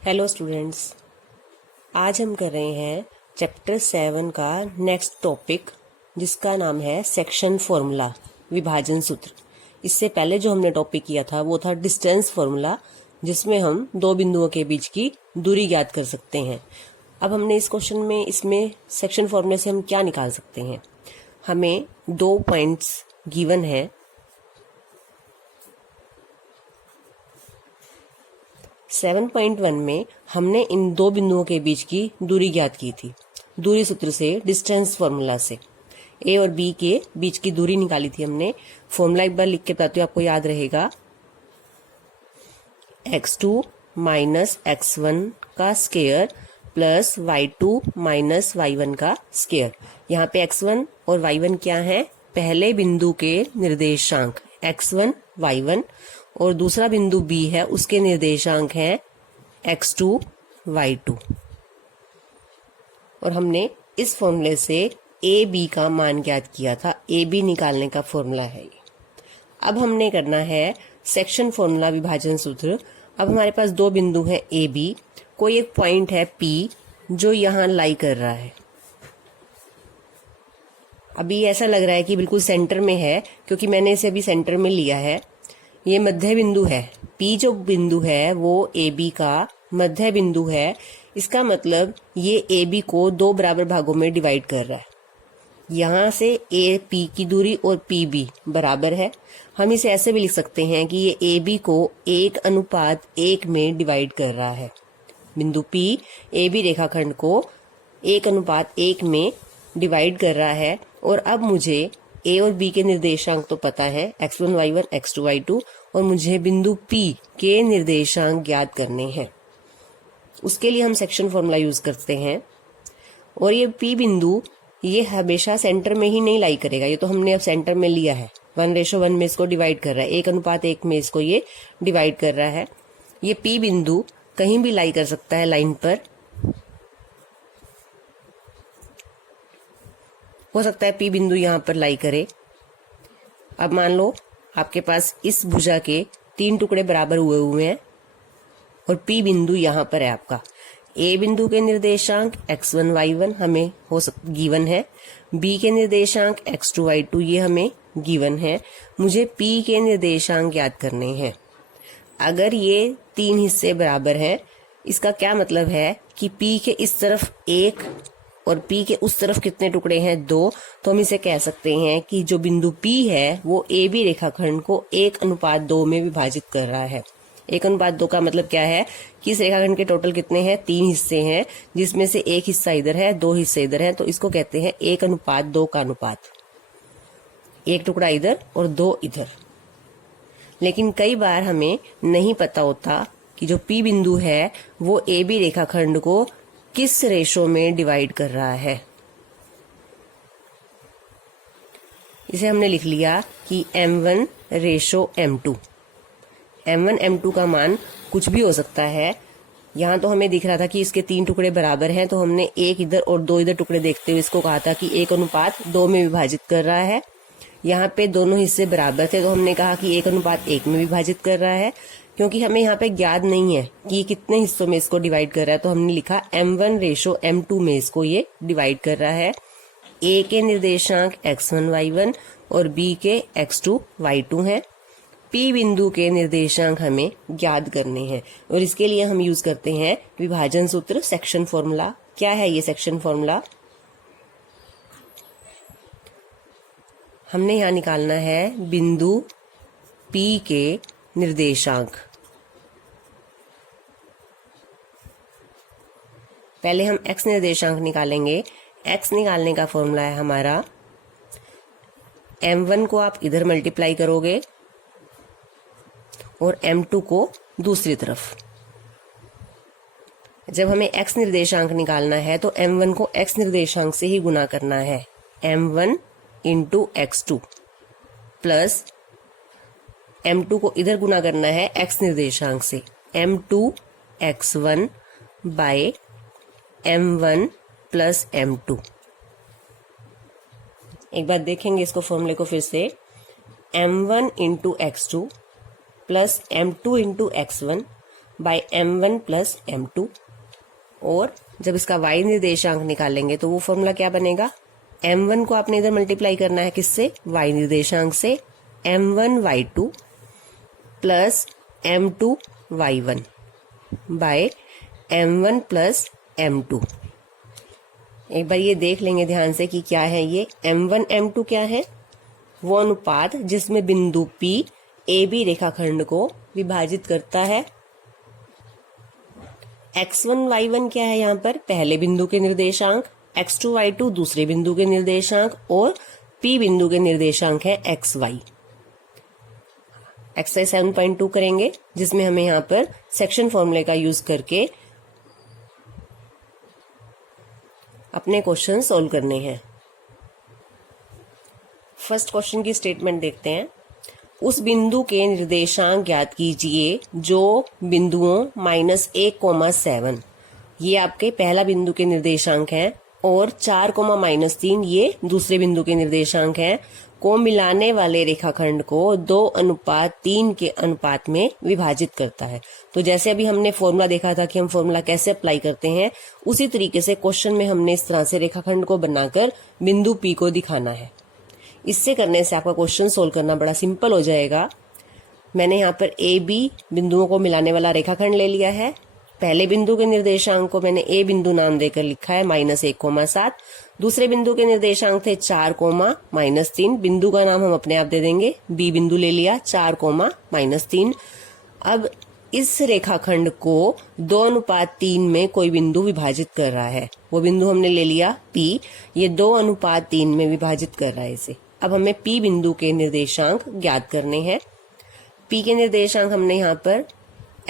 Hello students, आज हम कर रहे हैं चैप्टर 7 का नेक्स्ट टॉपिक, जिसका नाम है सेक्शन फॉर्मूला, विभाजन सूत्र। इससे पहले जो हमने टॉपिक किया था वो था डिस्टेंस फॉर्मूला, जिसमें हम दो बिंदुओं के बीच की दूरी ज्ञात कर सकते हैं। अब हमने इस क्वेश्चन में इसमें सेक्शन फॉर्मूले से हम क्या निकाल सकते हैं। हमें दो पॉइंट्स गिवन है। 7.1 में हमने इन दो बिंदुओं के बीच की दूरी ज्ञात की थी, दूरी सूत्र से, डिस्टेंस फॉर्मूला से। ए और बी के बीच की दूरी निकाली थी हमने। फॉर्मूला एक बार लिख के बताती हूँ, आपको याद रहेगा। x2 माइनस x1 का square plus y2 minus y1 का स्क्वायर। यहाँ पे x1 और y1 क्या है? पहले बिंदु के निर्देशांक x1 y1, और दूसरा बिंदु B है, उसके निर्देशांक हैं x2 y2। और हमने इस फॉर्मूले से ए बी का मान ज्ञात किया था। ए बी निकालने का फॉर्मूला है ये। अब हमने करना है सेक्शन फॉर्मूला, विभाजन सूत्र। अब हमारे पास दो बिंदु हैं ए बी, कोई एक पॉइंट है P जो यहाँ लाई कर रहा है। अभी ऐसा लग रहा है कि बिल्कुल सेंटर में है, क्योंकि मैंने इसे अभी सेंटर में लिया है। ये मध्य बिंदु है। P जो बिंदु है वो AB का मध्य बिंदु है। इसका मतलब ये AB को दो बराबर भागों में डिवाइड कर रहा है। यहाँ से AP की दूरी और PB बराबर है। हम इसे ऐसे भी लिख सकते हैं कि ये AB को 1:1 में डिवाइड कर रहा है। बिंदु P AB रेखाखंड को 1:1 में डिवाइड कर रहा है। और अब मुझे ए और बी के निर्देशांक तो पता है, x1 y1 x2 y2, और मुझे बिंदु P के निर्देशांक ज्ञात करने हैं। उसके लिए हम सेक्शन फॉर्मूला यूज करते हैं। और ये P बिंदु ये हमेशा सेंटर में ही नहीं लाई करेगा। ये तो हमने अब सेंटर में लिया है, 1:1 में इसको डिवाइड कर रहा है, 1:1 में इसको ये डिवाइड कर रहा है। ये P बिंदु कहीं भी लाई कर सकता है लाइन पर। हो सकता है P बिंदु यहाँ पर लाई करे। अब मान लो आपके पास इस भुजा के 3 टुकड़े बराबर हुए हैं और P बिंदु यहाँ पर है आपका। A बिंदु के निर्देशांक x1 y1 हमें गिवन है, B के निर्देशांक x2 y2 ये हमें गिवन है। मुझे P के निर्देशांक ज्ञात करने हैं। अगर ये 3 हिस्से बराबर हैं, इसका क्या मतलब है कि P के इस तरफ 1 और P के उस तरफ कितने टुकड़े हैं? 2। तो हम इसे कह सकते हैं कि जो बिंदु P है वो AB रेखाखंड को 1:2 में विभाजित कर रहा है। 1:2 का मतलब क्या है कि इस रेखाखंड के टोटल कितने हैं? 3 हिस्से हैं, जिसमें से एक हिस्सा इधर है, 2 हिस्से इधर हैं। तो इसको कहते हैं 1:2 का अनुपात। एक टुकड़ा इधर और 2 इधर। लेकिन कई बार हमें नहीं पता होता कि जो P बिंदु है वो AB रेखाखंड को किस रेशो में डिवाइड कर रहा है। इसे हमने लिख लिया कि M1 ratio M2। M1 M2 का मान कुछ भी हो सकता है। यहाँ तो हमें दिख रहा था कि इसके 3 टुकड़े बराबर हैं, तो हमने एक इधर और 2 इधर टुकड़े देखते हुए इसको कहा था कि 1:2 में विभाजित कर रहा है। यहाँ पे दोनों हिस्से बराबर थे, तो हमने कहा कि 1:1 में विभाजित कर रहा है। क्योंकि हमें यहाँ पे ज्ञात नहीं है कि कितने हिस्सों में इसको डिवाइड कर रहा है, तो हमने लिखा M1 रेशो M2 में इसको ये डिवाइड कर रहा है। A के निर्देशांक x1 y1 और B के x2 y2 हैं। P बिंदु के निर्देशांक हमें ज्ञात करने हैं, और इसके लिए हम यूज करते हैं विभाजन सूत्र, सेक्शन फॉर्मूला। क्या है ये सेक्शन फॉर्मूला? हमने यहाँ निकालना है बिंदु P के निर्देशांक। पहले हम x निर्देशांक निकालेंगे। x निकालने का फॉर्मूला है हमारा, M1 को आप इधर मल्टीप्लाई करोगे और M2 को दूसरी तरफ। जब हमें x निर्देशांक निकालना है तो M1 को x निर्देशांक से ही गुना करना है, M1 into x2, plus M2 को इधर गुना करना है x निर्देशांक से, M2 x1 by M1 plus M2। एक बार देखेंगे इसको फॉर्मूले को फिर से, M1 into x2 plus M2 into x1 by m1 plus m2। और जब इसका y निर्देशांक निकालेंगे तो वो फॉर्मूला क्या बनेगा, m1 को आपने इधर मल्टीप्लाई करना है किससे, y निर्देशांक से, m1 y2 plus m2 y1 bye m1 plus m2। एक बार ये देख लेंगे ध्यान से कि क्या है ये m1 m2 क्या है, वो अनुपात जिसमें बिंदु P AB रेखाखंड को विभाजित करता है। x1 y1 क्या है यहाँ पर, पहले बिंदु के निर्देशांक, x2 y2 दूसरे बिंदु के निर्देशांक, और P बिंदु के निर्देशांक है xy। एक्सरसाइज 7.2 करेंगे जिसमें हमें यहाँ पर सेक्शन फॉर्मूले का यूज करके अपने क्वेश्चन सोल्व करने हैं। फर्स्ट क्वेश्चन की स्टेटमेंट देखते हैं। उस बिंदु के निर्देशांक ज्ञात कीजिए जो बिंदुओं -1,7 ये आपके पहला बिंदु के निर्देशांक हैं और 4,-3 ये दूसरे बिंदु के निर्देशांक हैं को मिलाने वाले रेखाखंड को 2:3 के अनुपात में विभाजित करता है। तो जैसे अभी हमने फॉर्मूला देखा था कि हम फॉर्मूला कैसे अप्लाई करते हैं, उसी तरीके से क्वेश्चन में हमने इस तरह से रेखाखंड को बनाकर बिंदु P को दिखाना है। इससे करने से आपका क्वेश्चन सोल्व करना बड़ा सिंपल हो जाएगा। मैंने यहाँ पर AB बिंदुओं को मिलाने वाला रेखाखंड ले लिया है। पहले बिंदु के निर्देशांक को मैंने A बिंदु नाम देकर लिखा है -1,7। दूसरे बिंदु के निर्देशांक थे 4,-3। बिंदु का नाम हम अपने आप दे देंगे, B बिंदु ले लिया 4,-3। अब इस रेखाखंड को 2:3 में कोई बिंदु विभाजित कर रहा है, वो बिंदु हमने ले लिया P। ये 2:3 में विभाजित कर रहा है इसे। अब हमें P बिंदु के निर्देशांक ज्ञात करने हैं। P के निर्देशांक हमने यहाँ पर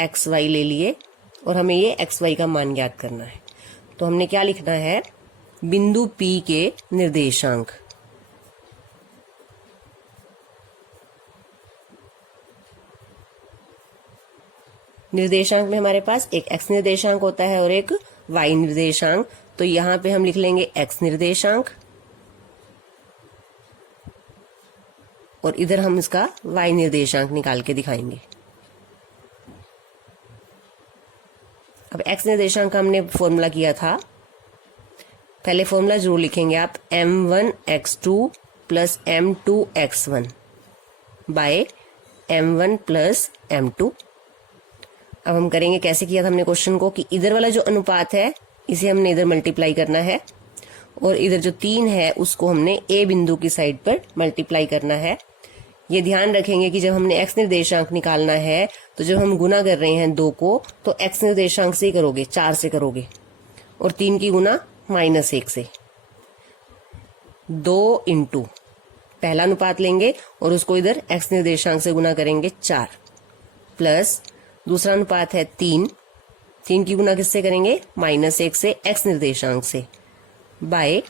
XY ले लिए और हमें ये XY का मान ज्ञात करना है। तो हमने क्या लिखना है, बिंदु P के निर्देशांक, निर्देशांक में हमारे पास एक x निर्देशांक होता है और एक y निर्देशांक। तो यहां पे हम लिख लेंगे x निर्देशांक और इधर हम इसका y निर्देशांक निकाल के दिखाएंगे। अब x निर्देशांक का हमने फॉर्मूला किया था, पहले फॉर्मूला जरूर लिखेंगे आप, m1 x2 plus m2 x1 by m1 plus m2। अब हम करेंगे, कैसे किया था हमने क्वेश्चन को, कि इधर वाला जो अनुपात है इसे हमने इधर मल्टीप्लाई करना है और इधर जो 3 है उसको हमने A बिंदु की साइड पर मल्टीप्लाई करना है। ये ध्यान रखेंगे कि जब हमने x निर्देशांक निकालना है तो जब हम गुना कर रहे हैं 2 को तो x निर्देशांक से ही करोगे, 4 से करोगे, और 3 की गुना -1 से। 2 इंटू पहला अनुपात लेंगे और उसको इधर x निर्देशांक से गुना करेंगे 4, प्लस दूसरा अनुपात है 3 की गुना किससे करेंगे, -1 से x निर्देशांक से, बाय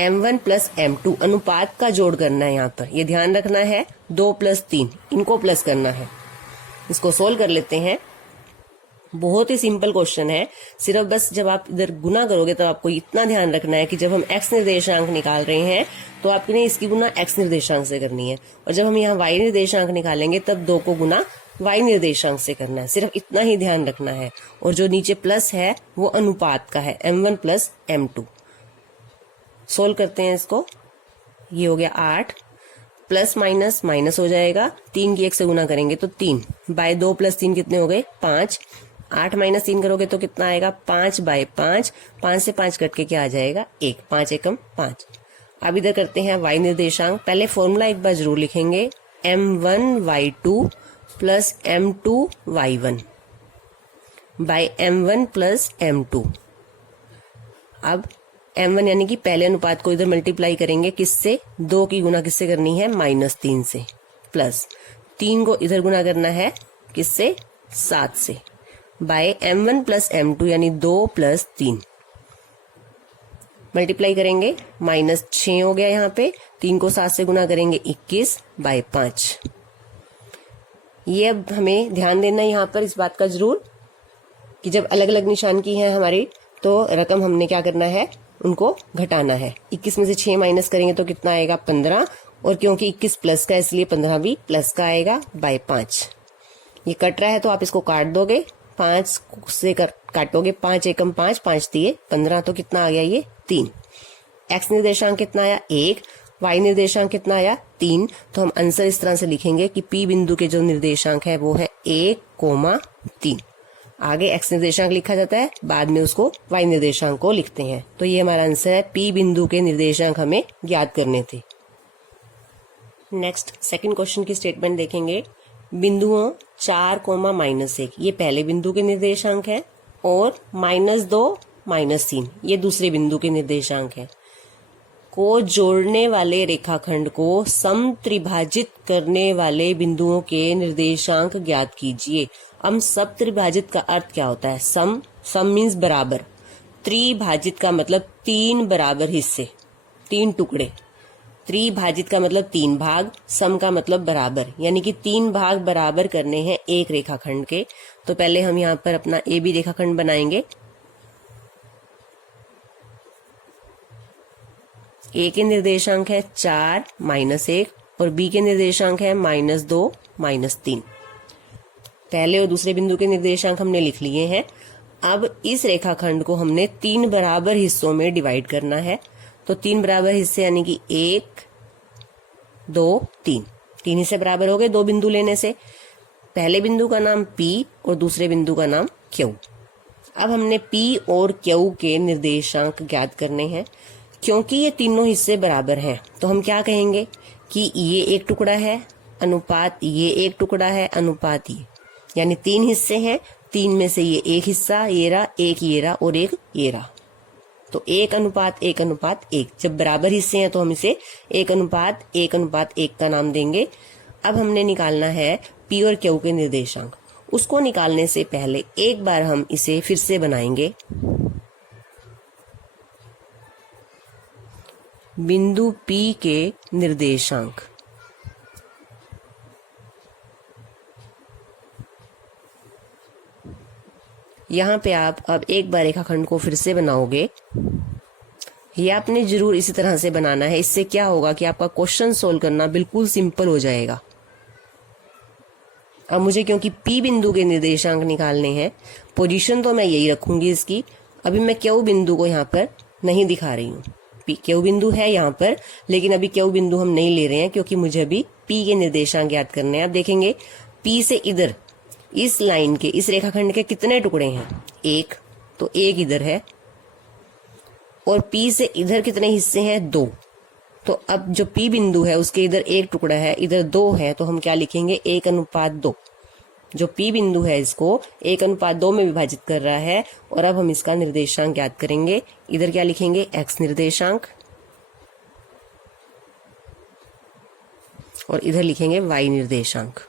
m1 प्लस m2। अनुपात का जोड़ करना है यहाँ पर, ये ध्यान रखना है। 2 + 3 इनको प्लस करना है। इसको सोल्व कर लेते हैं। बहुत ही सिंपल क्वेश्चन है, सिर्फ बस जब आप इधर गुना करोगे तो आपको इतना ध्यान रखना है कि जब हम x निर्देशांक निकाल रहे हैं तो आपने इसकी गुना x निर्देशांक से करनी है, और जब हम यहाँ y निर्देशांक निकालेंगे तब 2 को गुना y निर्देशांक से करना है। सिर्फ इतना ही ध्यान रखना है। और जो नीचे प्लस है वो अनुपात का है, m1 प्लस m2। सोल्व करते हैं इसको। ये हो गया 8, प्लस माइनस माइनस हो जाएगा, 3 की 1 से गुना करेंगे तो 3 बाय 2 + 3 कितने हो गए, 5। 8 - 3 करोगे तो कितना आएगा, 5 बाय 5। 5 से 5 कट के क्या आ जाएगा, 1। 5 एकम 5। अब इधर करते हैं y निर्देशांक। पहले फॉर्मूला एक बार जरूर लिखेंगे, m1 y2 plus m2 y1 bye m1 plus m2। अब m1 यानी कि पहले अनुपात को इधर मल्टीप्लाई करेंगे किससे, 2 की गुना किससे करनी है, -3 से, प्लस 3 को इधर गुना करना है किससे, 7 से, बाय m1 प्लस m2 यानी 2 + 3 मल्टीप्लाई करेंगे, -6 हो गया यहाँ पे। 3 को 7 से गुना करेंगे 21 बाय 5। ये अब हमें ध्यान देना है यहाँ पर इस बात का जरूर कि जब अलग अलग निशान की है हमारी तो रकम हमने क्या करना है, उनको घटाना है। 21 में से 6 माइनस करेंगे तो कितना आएगा, 15, और क्योंकि 21 प्लस का इसलिए 15 भी प्लस का आएगा, बाय 5। ये कट रहा है तो आप इसको काट दोगे 5 से काटोगे, 5 एकम 5, 5 दिए 15, तो कितना आ गया ये 3। एक्स निर्देशांक कितना आया 1, वाई निर्देशांक कितना आया 3। तो हम आंसर इस तरह से लिखेंगे कि पी बिंदु के जो निर्देशांक है वो है 1,3। आगे एक्स निर्देशांक लिखा जाता है, बाद में उसको वाई निर्देशांक को लिखते हैं। तो ये हमारा आंसर है, पी बिंदु के निर्देशांक हमें ज्ञात करने थे। नेक्स्ट सेकंड क्वेश्चन की स्टेटमेंट देखेंगे। बिंदुओं 4, -1 ये पहले बिंदु के निर्देशांक है और -2, -3 ये दूसरे बिंदु के निर्देशांक है को जोड़ने वाले रेखाखंड को समत्रिभाजित करने वाले बिंदुओं के निर्देशांक ज्ञात कीजिए। अब समत्रिभाजित का अर्थ क्या होता है? सम मीन्स बराबर, त्रिभाजित का मतलब 3 बराबर हिस्से, 3 टुकड़े। त्रिभाजित का मतलब 3 भाग, सम का मतलब बराबर, यानी कि 3 भाग बराबर करने हैं एक रेखाखंड के। तो पहले हम यहाँ पर अपना ए बी रेखाखंड बनाएंगे। ए के निर्देशांक है 4, -1 और बी के निर्देशांक है -2, -3। पहले और दूसरे बिंदु के निर्देशांक हमने लिख लिए हैं। अब इस रेखाखंड को हमने 3 बराबर हिस्सों में डिवाइड करना है। तो 3 बराबर हिस्से यानी कि 1, 2, 3, 3 हिस्से बराबर हो गए 2 बिंदु लेने से। पहले बिंदु का नाम P और दूसरे बिंदु का नाम Q। अब हमने P और Q के निर्देशांक ज्ञात करने हैं। क्योंकि ये तीनों हिस्से बराबर हैं तो हम क्या कहेंगे कि ये एक टुकड़ा है अनुपात ये एक टुकड़ा है अनुपात ये, यानी 3 हिस्से हैं, 3 में से ये एक हिस्सा ये रहा, एक ये रहा और एक ये रहा। तो 1:1:1। जब बराबर हिस्से हैं तो हम इसे 1:1:1 का नाम देंगे। अब हमने निकालना है P और Q के निर्देशांक। उसको निकालने से पहले एक बार हम इसे फिर से बनाएंगे। बिंदु P के निर्देशांक, यहाँ पे आप अब एक बार रेखाखंड को फिर से बनाओगे। ये आपने जरूर इसी तरह से बनाना है। इससे क्या होगा कि आपका क्वेश्चन सोल्व करना बिल्कुल सिंपल हो जाएगा। अब मुझे क्योंकि P बिंदु के निर्देशांक निकालने हैं, पोजीशन तो मैं यही रखूंगी इसकी। अभी मैं Q बिंदु को यहाँ पर नहीं दिखा रही हूँ। Q बिंदु है यहाँ पर, लेकिन अभी Q बिंदु हम नहीं ले रहे हैं क्योंकि मुझे अभी P के निर्देशांक ज्ञात करने हैं। आप देखेंगे P से इधर इस लाइन के, इस रेखाखंड के कितने टुकड़े हैं? 1, तो 1 इधर है। और P से इधर कितने हिस्से हैं? 2। तो अब जो P बिंदु है उसके इधर 1 टुकड़ा है, इधर 2 है, तो हम क्या लिखेंगे? 1:2। जो P बिंदु है इसको 1:2 में विभाजित कर रहा है। और अब हम इसका निर्देशांक ज्ञात करेंगे। इधर क्या लिखेंगे? X निर्देशांक और इधर लिखेंगे Y निर्देशांक।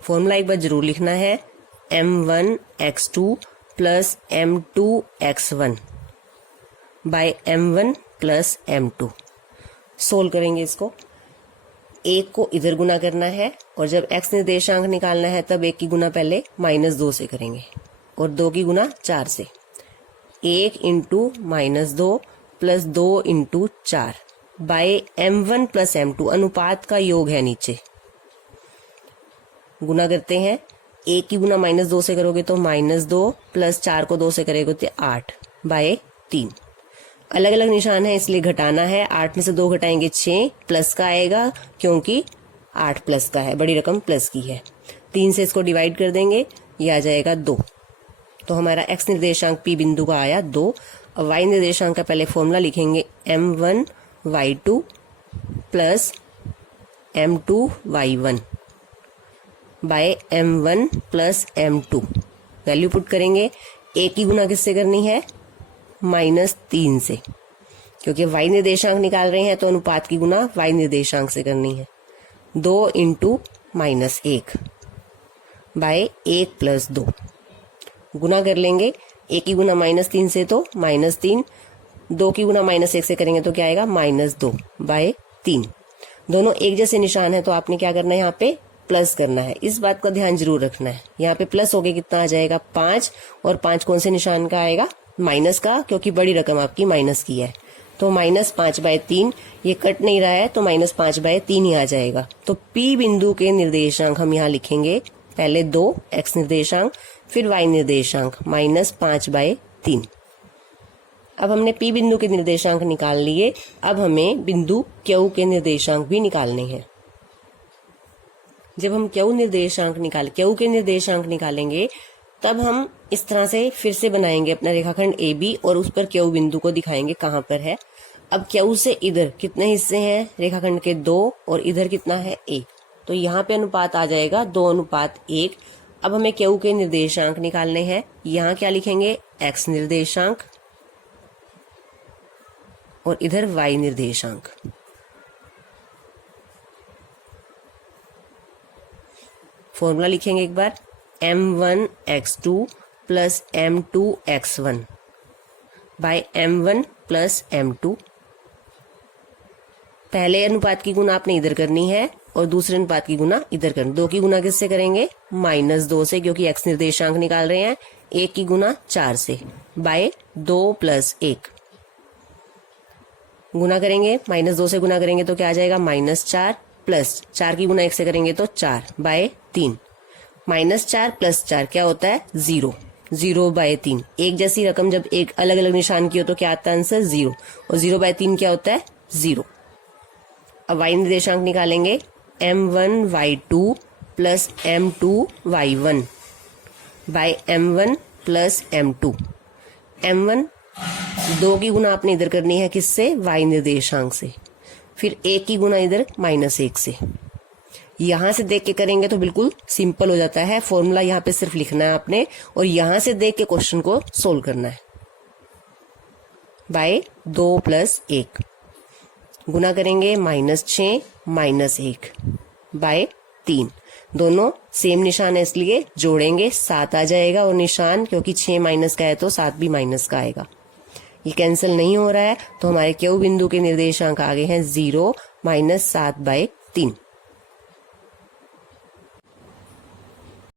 फॉर्मूला एक बार जरूर लिखना है, m1x2 plus m2x1 bye m1 plus m2। Solve करेंगे इसको। 1 को इधर गुना करना है और जब x निर्देशांक निकालना है तब 1 की गुना पहले -2 से करेंगे और 2 की गुना 4 से। 1 × -2 plus 2 × 4 bye m1 plus m2, अनुपात का योग है नीचे। गुना करते हैं, 1 की गुना -2 से करोगे तो -2 प्लस 4 को 2 से करेंगे तो 8 बाय 3। अलग अलग निशान है इसलिए घटाना है। 8 में से 2 घटाएंगे 6, प्लस का आएगा क्योंकि 8 प्लस का है, बड़ी रकम प्लस की है। 3 से इसको डिवाइड कर देंगे, ये आ जाएगा 2। तो हमारा x निर्देशांक P बिंदु का आया 2। अब y निर्देशांक का पहले फॉर्मूला लिखेंगे, m1y2 plus m2y1 by m1 plus m2। Value put करेंगे। 1 की गुना किससे करनी है? -3 से, क्योंकि y निर्देशांक निकाल रहे हैं तो अनुपात की गुना y निर्देशांक से करनी है। 2 × -1 बाय 1 + 2 गुना कर लेंगे। 1 की गुना -3 से तो -3, 2 की गुना -1 से करेंगे तो क्या आएगा? -2 बाय 3। दोनों एक जैसे निशान है तो आपने क्या करना है? यहाँ पे प्लस करना है। इस बात का ध्यान जरूर रखना है। यहाँ पे प्लस हो गया, कितना आ जाएगा? 5। और 5 कौन से निशान का आएगा? माइनस का, क्योंकि बड़ी रकम आपकी माइनस की है। तो -5/3, ये कट नहीं रहा है तो -5/3 ही आ जाएगा। तो P बिंदु के निर्देशांक हम यहाँ लिखेंगे, पहले 2 x निर्देशांक, फिर y निर्देशांक -5/3। अब हमने P बिंदु के निर्देशांक निकाल लिए, अब हमें बिंदु Q के निर्देशांक भी निकालने हैं। जब हम Q के निर्देशांक निकालेंगे तब हम इस तरह से फिर से बनाएंगे अपना रेखाखंड AB और उस पर Q बिंदु को दिखाएंगे कहाँ पर है। अब Q से इधर कितने हिस्से हैं रेखाखंड के? 2, और इधर कितना है? 1। तो यहाँ पे अनुपात आ जाएगा 2:1। अब हमें Q के निर्देशांक निकालने हैं। यहाँ क्या लिखेंगे? x निर्देशांक और इधर y निर्देशांक। फॉर्मूला लिखेंगे एक बार, m1x2 plus m2x1 bye m1 plus m2। पहले अनुपात की गुना आपने इधर करनी है और दूसरे अनुपात की गुना इधर करनी। 2 की गुना किससे करेंगे? -2 से, क्योंकि x निर्देशांक निकाल रहे हैं। 1 की गुना 4 से, बाय 2 + 1 गुना करेंगे। -2 से गुना करेंगे तो क्या आ जाएगा? -4 प्लस 4 की गुना 1 से करेंगे तो 4 बाय 3। -4 + 4 क्या होता है? 0। 0/3। एक जैसी रकम जब एक अलग अलग निशान की हो तो क्या आता है आंसर? 0। और 0/3 क्या होता है? 0। अब y निर्देशांक निकालेंगे, m1y2 plus m2y1 by m1 plus m2। m1 2 की गुना आपने इधर करनी है किससे? y निर्देशांक से। फिर 1 की गुना इधर -1 से। यहां से देख के करेंगे तो बिल्कुल सिंपल हो जाता है। फॉर्मूला यहाँ पे सिर्फ लिखना है आपने और यहां से देख के क्वेश्चन को सोल्व करना है। बाय 2 + 1 गुना करेंगे, -6 -1 बाय 3। दोनों सेम निशान है इसलिए जोड़ेंगे, 7 आ जाएगा। और निशान क्योंकि 6 माइनस का है तो 7 भी माइनस का आएगा। ये कैंसिल नहीं हो रहा है तो हमारे Q बिंदु के निर्देशांक आ गए हैं 0 - 7/3।